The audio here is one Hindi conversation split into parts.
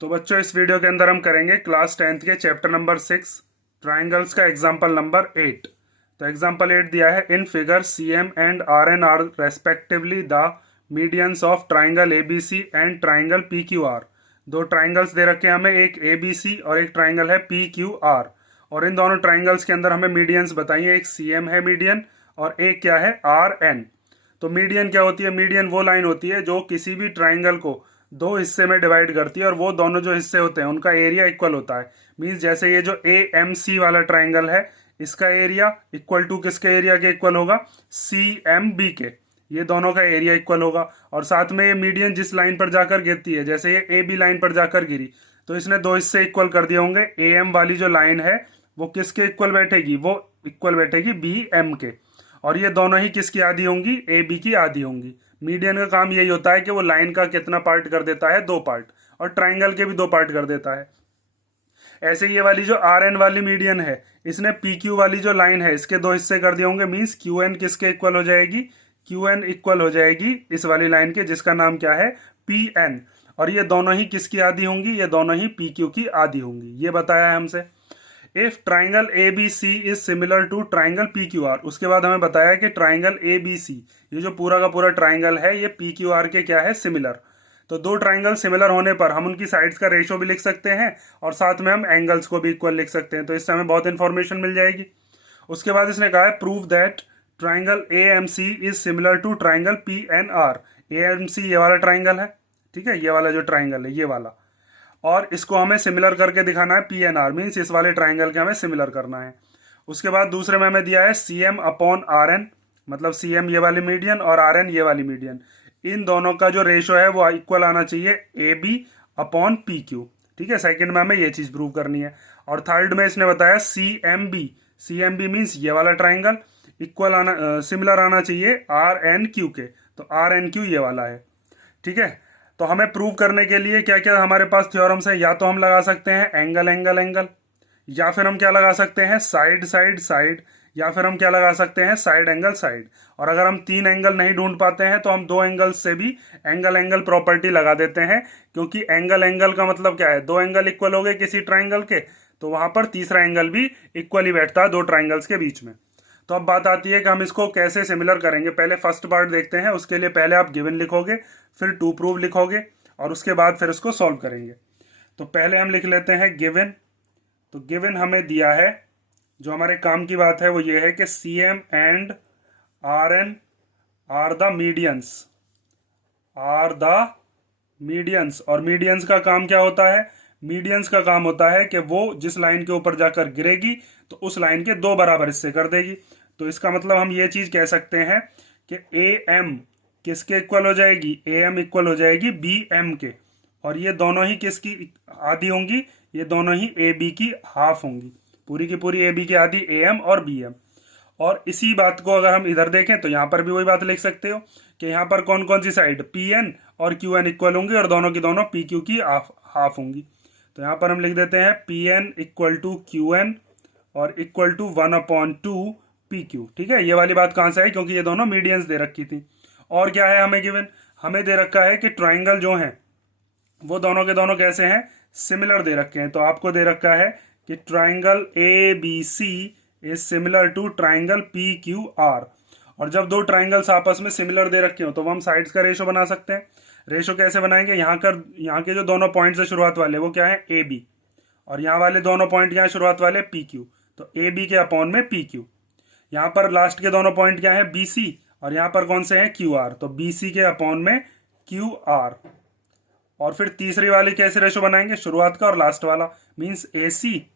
तो बच्चों इस वीडियो के अंदर हम करेंगे क्लास 10th के चैप्टर नंबर 6 ट्राइंगल्स का एग्जाम्पल नंबर 8। तो एग्जाम्पल 8 दिया है, in figure C M and R N are respectively the medians of triangle A B C and triangle P Q R. दो ट्राइंगल्स दे रखे हैं हमें, एक ए बी सी और एक ट्राइंगल है पी क्यू आर। और इन दोनों ट्राइंगल्स के अंदर हमें मीडियंस बताइए, एक सी एम है मीडियन और एक क्या है आर एन। तो मीडियन क्या होती है? मीडियन वो लाइन होती है जो किसी भी ट्राइंगल को दो हिस्से में डिवाइड करती है और वो दोनों जो हिस्से होते हैं उनका एरिया इक्वल होता है। मींस जैसे ये जो ए एम सी वाला ट्राइंगल है, इसका एरिया इक्वल टू किसके एरिया के इक्वल होगा? सी एम बी के। ये दोनों का एरिया इक्वल होगा। और साथ में ये मीडियन जिस लाइन पर जाकर गिरती है, जैसे ये ए बी लाइन पर जाकर गिरी, तो इसने दो हिस्से इक्वल कर दिए होंगे। ए एम वाली जो लाइन है वो किसके इक्वल बैठेगी? वो इक्वल बैठेगी बी एम के। और ये दोनों ही किसकी आधी होंगी? ए बी की आधी होंगी। मीडियन का काम यही होता है कि वो लाइन का कितना पार्ट कर देता है? दो पार्ट। और ट्राइंगल के भी दो पार्ट कर देता है। ऐसे ये वाली जो आर एन वाली मीडियन है, इसने पी क्यू वाली जो लाइन है इसके दो हिस्से कर दिए होंगे। मीन्स क्यू एन किसके इक्वल हो जाएगी? क्यू एन इक्वल हो जाएगी इस वाली लाइन के, जिसका नाम क्या है? P N. और ये दोनों ही किसकी आधी होंगी? ये दोनों ही पी क्यू की आधी होंगी। ये बताया है हमसे। If triangle A B C is similar to triangle P Q R. उसके बाद हमें बताया कि ट्राइंगल ए बी सी, ये जो पूरा का पूरा ट्राइंगल है, ये पी क्यू आर के क्या है? सिमिलर। तो दो ट्राइंगल सिमिलर होने पर हम उनकी साइड्स का रेशो भी लिख सकते हैं और साथ में हम एंगल्स को भी इक्वल लिख सकते हैं। तो इससे हमें बहुत इंफॉर्मेशन मिल जाएगी। उसके बाद इसने कहा है prove that triangle A M C is similar to triangle P N R. A M C ये वाला ट्राइंगल है, ठीक है, ये वाला जो ट्राइंगल है ये वाला। और इसको हमें सिमिलर करके दिखाना है पी एन आर। मीन्स इस वाले ट्राइंगल के हमें सिमिलर करना है। उसके बाद दूसरे में हमें दिया है C M upon R N. मतलब सी एम ये वाली मीडियन और आर एन ये वाली मीडियन, इन दोनों का जो रेशो है वो इक्वल आना चाहिए A B upon P Q. ठीक है, सेकंड में हमें ये चीज प्रूव करनी है। और थर्ड में इसने बताया C M B. C M B means ये वाला ट्राइंगल इक्वल आना सिमिलर आना चाहिए आर एन क्यू के। तो आर एन क्यू ये वाला है। ठीक है, तो हमें प्रूव करने के लिए क्या क्या हमारे पास थ्योरम्स है? या तो हम लगा सकते हैं एंगल एंगल एंगल, या फिर हम क्या लगा सकते हैं साइड साइड साइड, या फिर हम क्या लगा सकते हैं साइड एंगल साइड। और अगर हम तीन एंगल नहीं ढूंढ पाते हैं तो हम दो एंगल से भी एंगल एंगल प्रॉपर्टी लगा देते हैं। क्योंकि एंगल एंगल का मतलब क्या है? दो एंगल इक्वल हो गए किसी ट्राइंगल के, तो वहां पर तीसरा एंगल भी इक्वल ही बैठता है दो ट्राइंगल्स के बीच में। तो अब बात आती है कि हम इसको कैसे सिमिलर करेंगे। पहले फर्स्ट पार्ट देखते हैं। उसके लिए पहले आप गिवन लिखोगे, फिर टू प्रूव लिखोगे और उसके बाद फिर उसको सॉल्व करेंगे। तो पहले हम लिख लेते हैं गिवन। तो गिवन हमें दिया है, जो हमारे काम की बात है वो ये है कि C M and R N are the medians. Are the medians. और मीडियंस का काम क्या होता है? मीडियंस का काम होता है कि वो जिस लाइन के ऊपर जाकर गिरेगी तो उस लाइन के दो बराबर हिस्से कर देगी। तो इसका मतलब हम ये चीज कह सकते हैं कि ए एम किसके इक्वल हो जाएगी? ए एम इक्वल हो जाएगी बी एम के। और ये दोनों ही किसकी आधी होंगी? ये दोनों ही ए बी की हाफ होंगी। पूरी की पूरी ए बी की आधी ए एम और बी एम। और इसी बात को अगर हम इधर देखें तो यहाँ पर भी वही बात लिख सकते हो कि यहाँ पर कौन कौन सी साइड? पी एन और क्यू एन इक्वल होंगी और दोनों की दोनों पी क्यू की हाफ होंगी। तो यहाँ पर हम लिख देते हैं P N equal to Q N और इक्वल टू 1/2 पी क्यू। ठीक है, ये वाली बात कहाँ से आई? क्योंकि ये दोनों मीडियंस दे रखी थी। और क्या है हमें गिवन? हमें दे रखा है कि ट्राइंगल जो हैं वो दोनों के दोनों कैसे हैं? सिमिलर दे रखे हैं। तो आपको दे रखा है कि triangle A B C is similar to triangle P Q R. और जब दो ट्राइंगल्स आपस में सिमिलर दे रखे हो तो हम साइड्स का रेशो बना सकते हैं। रेशो कैसे बनाएंगे? यहाँ के जो दोनों पॉइंट्स है शुरुआत वाले वो क्या है? A B. और यहाँ वाले दोनों पॉइंट यहाँ शुरुआत वाले पी क्यू। तो ए बी के अपॉन में पी क्यू। यहाँ पर लास्ट के दोनों पॉइंट क्या है? B C. और यहाँ पर कौन से हैं? Q R. तो बी सी के अपॉन में क्यू आर। और फिर तीसरी वाली कैसे रेशो बनाएंगे? शुरुआत का और लास्ट वाला, मीन्स ए सी।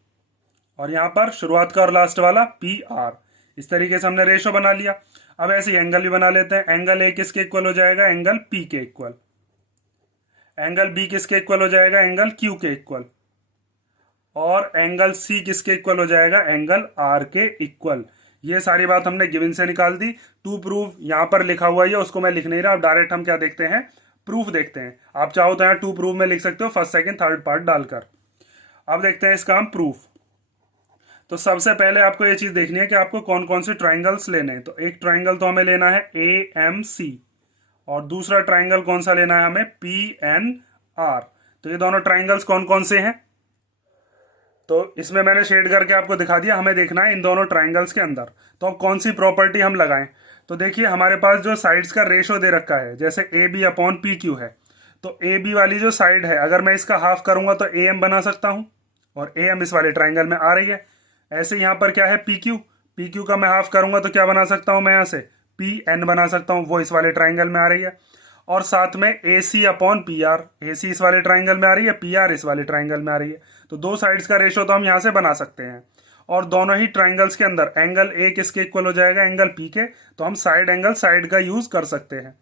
और यहाँ पर शुरुआत का और लास्ट वाला पी आर। इस तरीके से हमने रेशो बना लिया। अब ऐसे एंगल भी बना लेते हैं। एंगल ए किसके इक्वल हो जाएगा? एंगल पी के इक्वल। एंगल बी किसके इक्वल हो जाएगा? एंगल क्यू के इक्वल। और एंगल सी किसके इक्वल हो जाएगा? एंगल आर के इक्वल। ये सारी बात हमने गिवन से निकाल दी। टू प्रूफ यहाँ पर लिखा हुआ है, उसको मैं लिख नहीं रहा। अब डायरेक्ट हम क्या देखते हैं? प्रूफ देखते हैं। आप चाहो तो यहाँ टू प्रूफ में लिख सकते हो, फर्स्ट सेकंड थर्ड पार्ट डालकर। अब देखते हैं इसका हम प्रूफ। तो सबसे पहले आपको ये चीज देखनी है कि आपको कौन कौन से ट्राइंगल्स लेने हैं। तो एक ट्राइंगल तो हमें लेना है ए एम सी, और दूसरा ट्राइंगल कौन सा लेना है हमें? P N R. तो ये दोनों ट्राइंगल्स कौन कौन से हैं, तो इसमें मैंने शेड करके आपको दिखा दिया, हमें देखना है इन दोनों ट्राइंगल्स के अंदर। तो अब कौन सी प्रॉपर्टी हम लगाएं, तो देखिए हमारे पास जो साइड्स का रेशो दे रखा है, जैसे A B upon P Q है, तो ए बी वाली जो साइड है अगर मैं इसका हाफ करूंगा तो ए एम बना सकता हूं, और ए एम इस वाले ट्राइंगल में आ रही है। ऐसे यहाँ पर क्या है पी क्यू का मैं हाफ करूंगा तो क्या बना सकता हूं मैं यहाँ से पी एन बना सकता हूं, वो इस वाले ट्राइंगल में आ रही है। और साथ में A C upon P R, A सी इस वाले ट्राइंगल में आ रही है, पी आर इस वाले ट्राइंगल में आ रही है। तो दो साइड्स का रेशो तो हम यहाँ से बना सकते हैं। और दोनों ही ट्राइंगल्स के अंदर एंगल ए किसके इक्वल हो जाएगा, एंगल पी के, तो हम साइड एंगल साइड का यूज कर सकते हैं।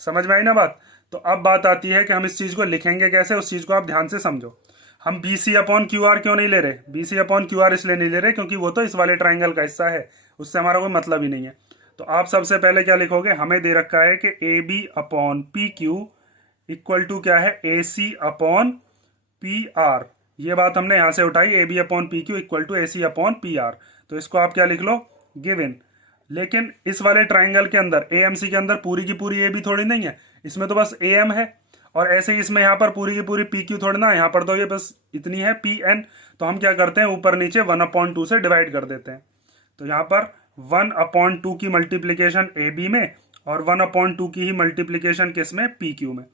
समझ में आई ना बात। तो अब बात आती है कि हम इस चीज को लिखेंगे कैसे, उस चीज को आप ध्यान से समझो। हम B C upon Q R क्यों नहीं ले रहे, B C upon Q R इसलिए नहीं ले रहे क्योंकि वो तो इस वाले ट्राइंगल का हिस्सा है, उससे हमारा कोई मतलब ही नहीं है। तो आप सबसे पहले क्या लिखोगे, हमें दे रखा है कि A B upon P Q equal to क्या है A C upon P R. ये बात हमने यहां से उठाई, A B upon P Q equal to A C upon P R. तो इसको आप क्या लिख लो, गिवन। लेकिन इस वाले ट्राइंगल के अंदर ए एम सी के अंदर पूरी की पूरी ए बी थोड़ी नहीं है, इसमें तो बस ए एम है। और ऐसे ही इसमें यहाँ पर पूरी की पूरी पी क्यू थोड़ी ना, यहाँ पर तो ये बस इतनी है पी एन। तो हम क्या करते हैं, ऊपर नीचे 1/2 से डिवाइड कर देते हैं। तो यहाँ पर 1/2 की मल्टीप्लीकेशन ए बी में और 1/2 की ही मल्टीप्लीकेशन किस में, पी क्यू में।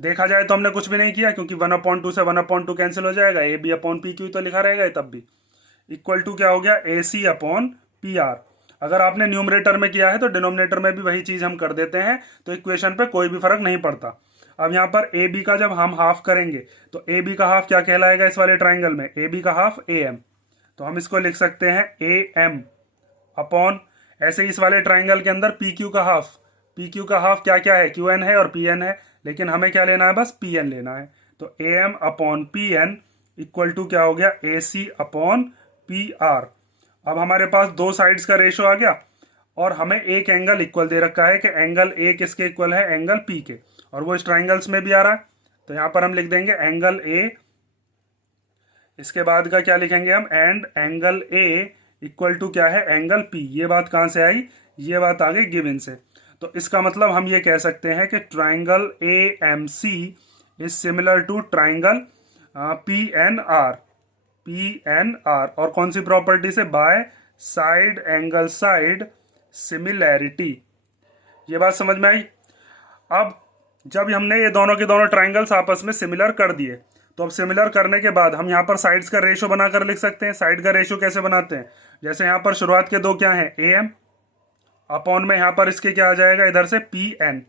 देखा जाए तो हमने कुछ भी नहीं किया क्योंकि 1/2 से 1/2 कैंसिल हो जाएगा, A B upon P Q तो लिखा रहेगा तब भी। इक्वल टू क्या हो गया, A C upon P are. अगर आपने न्यूमरेटर में किया है तो डिनोमिनेटर में भी वही चीज हम कर देते हैं, तो इक्वेशन पे कोई भी फर्क नहीं पड़ता। अब यहाँ पर ए बी का जब हम हाफ करेंगे तो ए बी का हाफ क्या कहलाएगा इस वाले ट्राइंगल में, ए बी का हाफ ए एम। तो हम इसको लिख सकते हैं ए एम अपॉन, ऐसे ही इस वाले ट्राइंगल के अंदर पी क्यू का हाफ क्या क्या है, क्यू एन है और पी एन है, लेकिन हमें क्या लेना है, बस पी एन लेना है। तो A M upon P N equal to क्या हो गया, A C upon P R. अब हमारे पास दो साइड्स का रेशो आ गया और हमें एक एंगल इक्वल दे रखा है कि एंगल ए किसके इक्वल है, एंगल पी के, और वो इस ट्राइंगल्स में भी आ रहा है। तो यहां पर हम लिख देंगे एंगल ए, इसके बाद का क्या लिखेंगे हम, and angle A equal to क्या है, एंगल पी। ये बात कहां से आई, ये बात आ गई गिवन से। तो इसका मतलब हम ये कह सकते हैं कि triangle A M C is similar to triangle P N R, P N R. और कौन सी प्रॉपर्टी से, by side angle side similarity. ये बात समझ में आई। अब जब हमने ये दोनों के दोनों ट्राइंगल्स आपस में सिमिलर कर दिए, तो अब सिमिलर करने के बाद हम यहाँ पर साइड्स का रेशो बनाकर लिख सकते हैं। साइड का रेशो कैसे बनाते हैं, जैसे यहाँ पर शुरुआत के दो क्या हैं, ए एम अपॉन में यहाँ पर इसके क्या आ जाएगा, इधर से पी एन।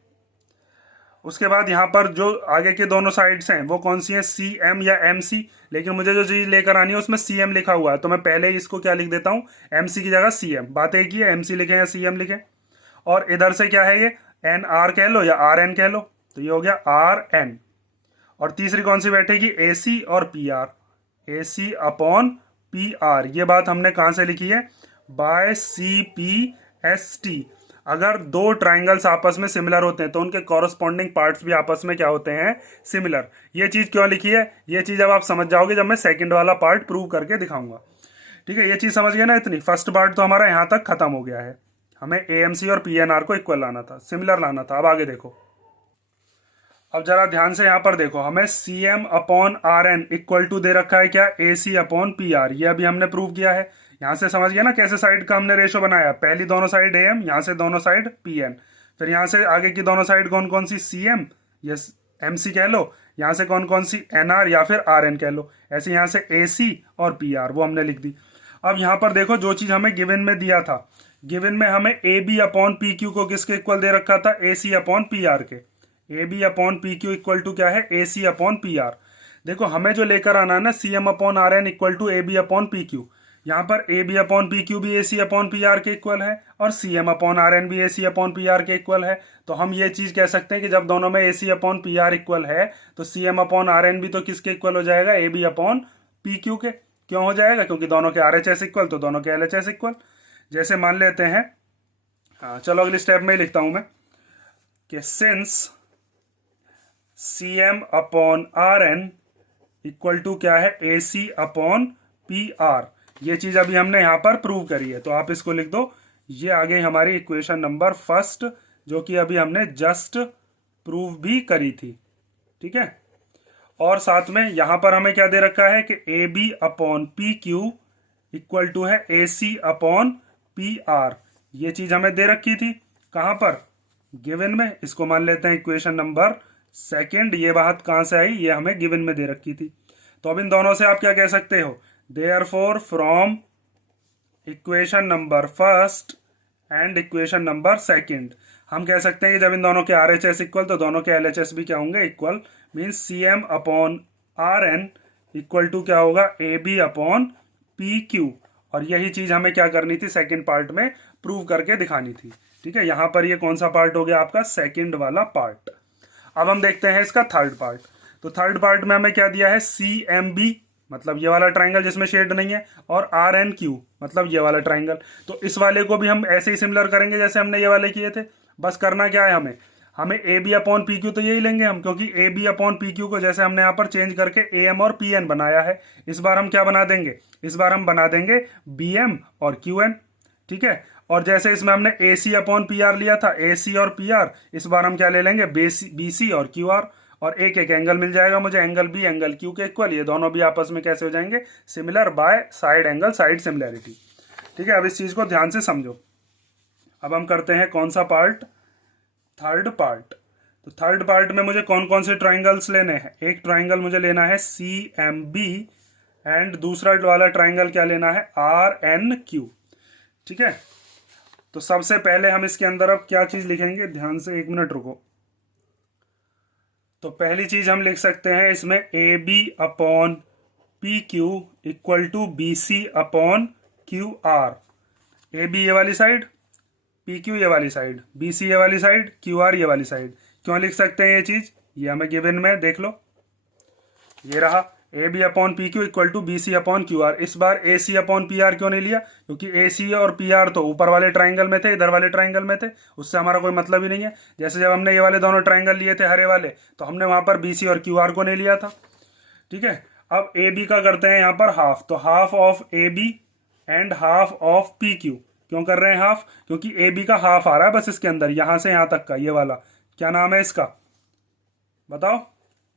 उसके बाद यहाँ पर जो आगे के दोनों साइड्स हैं वो कौन सी हैं, सी एम या एम सी। लेकिन मुझे जो चीज लेकर आनी है उसमें सी एम लिखा हुआ है, तो मैं पहले ही इसको क्या लिख देता हूँ, एम सी की जगह सी एम। बात एक ही है, एम सी लिखे या सी एम लिखे। और इधर से क्या है, ये एन आर कह लो या आर एन कह लो, तो ये हो गया आर एन। और तीसरी कौन सी बैठेगी, ए सी और P R, A C upon P R. ये बात हमने कहां से लिखी है, by C P S T. अगर दो ट्राइंगल्स आपस में सिमिलर होते हैं तो उनके कॉरस्पॉन्डिंग पार्ट्स भी आपस में क्या होते हैं, सिमिलर। ये चीज क्यों लिखी है, ये चीज अब आप समझ जाओगे जब मैं सेकंड वाला पार्ट प्रूव करके दिखाऊंगा। ठीक है, ये चीज समझ गए ना इतनी। फर्स्ट पार्ट तो हमारा यहां तक खत्म हो गया है, हमें ए एम सी और पी एन आर को इक्वल लाना था, सिमिलर लाना था। अब आगे देखो, अब जरा ध्यान से यहाँ पर देखो, हमें C M upon R N equal to दे रखा है क्या, A C upon P R. ये अभी हमने प्रूव किया है। यहाँ से समझ गया ना कैसे साइड का हमने रेशो बनाया, पहली दोनों साइड ए एम, यहाँ से दोनों साइड पी एन, फिर यहाँ से आगे की दोनों साइड कौन कौन सी, सी एम या एम सी कह लो, यहाँ से कौन कौन सी, एन आर या फिर आर एन कह लो। ऐसे यहाँ से ए सी और पी आर वो हमने लिख दी। अब यहाँ पर देखो जो चीज हमें गिवन में दिया था, गिवन में हमें A B upon P Q को किसके इक्वल दे रखा था, A C upon P R के। A B upon P Q equal to क्या है, A C upon P R. देखो हमें जो लेकर आना है ना, C M upon R N equal to A B upon P Q. यहाँ पर A B upon P Q भी A C upon P R के इक्वल है और C M upon R N भी A C upon P R के इक्वल है। तो हम ये चीज कह सकते हैं कि जब दोनों में A C upon P R equal है तो C M upon R N भी तो किसके इक्वल हो जाएगा, A B upon P Q के। क्यों हो जाएगा, क्योंकि दोनों के आर एच एस इक्वल तो दोनों के एल एच एस इक्वल। जैसे मान लेते हैं, हाँ चलो अगली स्टेप में ही लिखता हूं मैं कि since C M upon R N equal to क्या है, A C upon P R. ये चीज अभी हमने यहां पर प्रूव करी है, तो आप इसको लिख दो। ये आ गई हमारी इक्वेशन नंबर फर्स्ट, जो कि अभी हमने जस्ट प्रूव भी करी थी। ठीक है, और साथ में यहां पर हमें क्या दे रखा है कि A B upon P Q equal to है A C upon P R. ये चीज हमें दे रखी थी कहां पर, गिवन में। इसको मान लेते हैं इक्वेशन नंबर सेकंड। ये बात कहां से आई, ये हमें गिवन में दे रखी थी। तो अब इन दोनों से आप क्या कह सकते हो, therefore from equation number first and equation number second हम कह सकते हैं कि जब इन दोनों के आर एच एस इक्वल तो दोनों के एल एच एस भी क्या होंगे, equal. Means C M upon R N equal to क्या होगा, A B upon P Q. और यही चीज हमें क्या करनी थी, सेकंड पार्ट में प्रूव करके दिखानी थी। ठीक है, यहां पर ये कौन सा पार्ट हो गया आपका, सेकंड वाला पार्ट। अब हम देखते हैं इसका थर्ड पार्ट। तो थर्ड पार्ट में हमें क्या दिया है, सी एम बी मतलब ये वाला ट्राइंगल जिसमें शेड नहीं है, और आर एन क्यू मतलब ये वाला ट्राइंगल। तो इस वाले को भी हम ऐसे ही सिमिलर करेंगे जैसे हमने ये वाले किए थे। बस करना क्या है, हमें A B upon P Q तो यही लेंगे हम, क्योंकि A B upon P Q को जैसे हमने यहाँ पर चेंज करके ए एम और पी एन बनाया है, इस बार हम क्या बना देंगे, इस बार हम बना देंगे बी एम और क्यू एन। ठीक है, और जैसे इसमें हमने ए सी अपॉन पी आर लिया था, ए सी और पी आर, इस बार हम क्या ले लेंगे, बी सी और क्यू आर। और एक एक एंगल मिल जाएगा मुझे, एंगल बी एंगल क्यू के इक्वल। ये दोनों भी आपस में कैसे हो जाएंगे, similar by side angle side similarity. ठीक है, अब इस चीज को ध्यान से समझो। अब हम करते हैं कौन सा पार्ट, थर्ड पार्ट। तो थर्ड पार्ट में मुझे कौन कौन से ट्राइंगल्स लेने हैं, एक ट्राइंगल मुझे लेना है सी एम बी एंड दूसरा वाला ट्राइंगल क्या लेना है, आर एन क्यू। ठीक है, तो सबसे पहले हम इसके अंदर अब क्या चीज लिखेंगे, ध्यान से एक मिनट रुको। तो पहली चीज हम लिख सकते हैं इसमें A B upon P Q equal to B C upon Q R. A B ये वाली साइड, पी क्यू ये वाली साइड, बी सी ये वाली साइड, क्यू आर ये वाली साइड। क्यों लिख सकते हैं ये चीज, ये हमें गिवन में देख लो, ये रहा A B upon P Q equal to B C upon Q R. इस बार A C upon P R क्यों नहीं लिया, क्योंकि ए सी और पी आर तो ऊपर वाले ट्राइंगल में थे, इधर वाले ट्राइंगल में थे, उससे हमारा कोई मतलब ही नहीं है। जैसे जब हमने ये वाले दोनों ट्राइंगल लिए थे हरे वाले, तो हमने वहां पर बी सी और क्यू आर को नहीं लिया था। ठीक है, अब ए बी का करते हैं यहाँ पर हाफ। तो half of A B and half of P Q. क्यों कर रहे हैं हाफ, क्योंकि ए बी का हाफ आ रहा है बस इसके अंदर, यहां से यहां तक का, ये वाला क्या नाम है इसका, बताओ।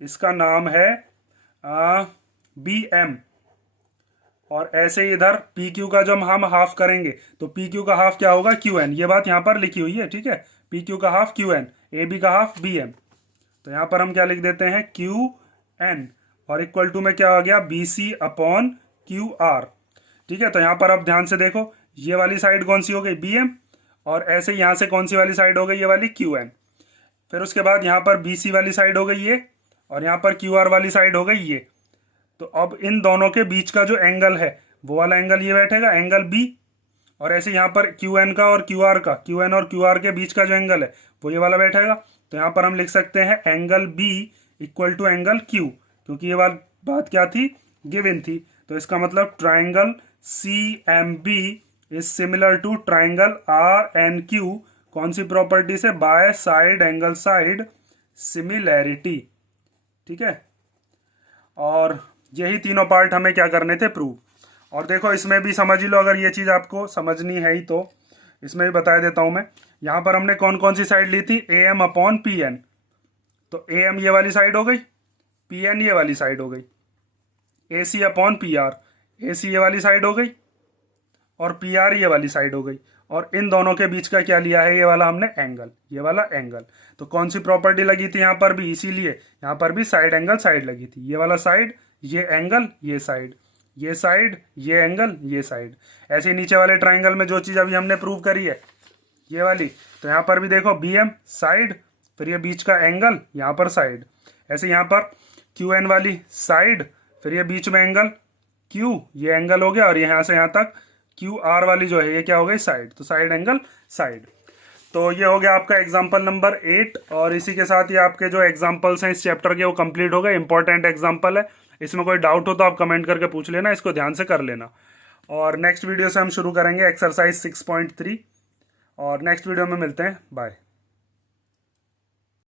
इसका नाम है बी एम। और ऐसे ही इधर पी क्यू का जब हम हाफ करेंगे तो पी क्यू का हाफ क्या होगा, क्यू एन। ये बात यहां पर लिखी हुई है। ठीक है, पी क्यू का half Q N, A B का हाफ बी एम। तो यहां पर हम क्या लिख देते हैं, क्यू एन और इक्वल टू में क्या आ गया, B C upon Q R. ठीक है, तो यहां पर अब ध्यान से देखो, ये वाली साइड कौन सी हो गई, बी एम, और ऐसे यहां से कौन सी वाली साइड हो गई, ये वाली क्यू एन। फिर उसके बाद यहां पर बी सी वाली साइड हो गई ये, और यहां पर क्यू आर वाली साइड हो गई ये। तो अब इन दोनों के बीच का जो एंगल है वो वाला एंगल ये बैठेगा, एंगल बी। और ऐसे यहाँ पर क्यू एन का और क्यू आर का, क्यू एन और क्यू आर के बीच का जो एंगल है वो ये वाला बैठेगा। तो यहाँ पर हम लिख सकते हैं angle B equal to angle Q, क्योंकि ये वाली बात क्या थी, गिवन थी। तो इसका मतलब triangle C M B is similar to triangle R N Q. कौन सी प्रॉपर्टी से, by side angle side similarity. ठीक है, और यही तीनों पार्ट हमें क्या करने थे, प्रूव। और देखो इसमें भी समझ ही लो, अगर ये चीज़ आपको समझनी है ही तो इसमें भी बता देता हूँ मैं। यहाँ पर हमने कौन कौन सी साइड ली थी, A M upon P N. तो ए एम ये वाली साइड हो गई, पी एन ये वाली साइड हो गई। ए C upon P R, A सी ये वाली साइड हो गई और पी आर ये वाली साइड हो गई। और इन दोनों के बीच का क्या लिया है, ये वाला हमने एंगल, ये वाला एंगल। तो कौन सी प्रॉपर्टी लगी थी यहाँ पर भी, इसीलिए यहाँ पर भी साइड एंगल साइड लगी थी। ये वाला साइड, ये एंगल, ये साइड, ये साइड, ये एंगल, ये साइड। ऐसे ही नीचे वाले ट्राइंगल में जो चीज़ अभी हमने प्रूव करी है ये वाली, तो यहाँ पर भी देखो बी एम साइड, फिर ये बीच का एंगल, यहाँ पर साइड। ऐसे यहाँ पर क्यू एन वाली साइड, फिर ये बीच में एंगल क्यू, ये एंगल हो गया, और यहाँ से यहाँ तक क्यू आर वाली जो है ये क्या हो गई, साइड। तो साइड एंगल साइड। तो ये हो गया आपका एग्जाम्पल नंबर 8। और इसी के साथ ये आपके जो एग्जाम्पल्स हैं इस चैप्टर के वो कंप्लीट हो गए। इंपॉर्टेंट एग्जाम्पल है, इसमें कोई डाउट हो तो आप कमेंट करके पूछ लेना, इसको ध्यान से कर लेना। और नेक्स्ट वीडियो से हम शुरू करेंगे एक्सरसाइज 6.3। और नेक्स्ट वीडियो में मिलते हैं, बाय।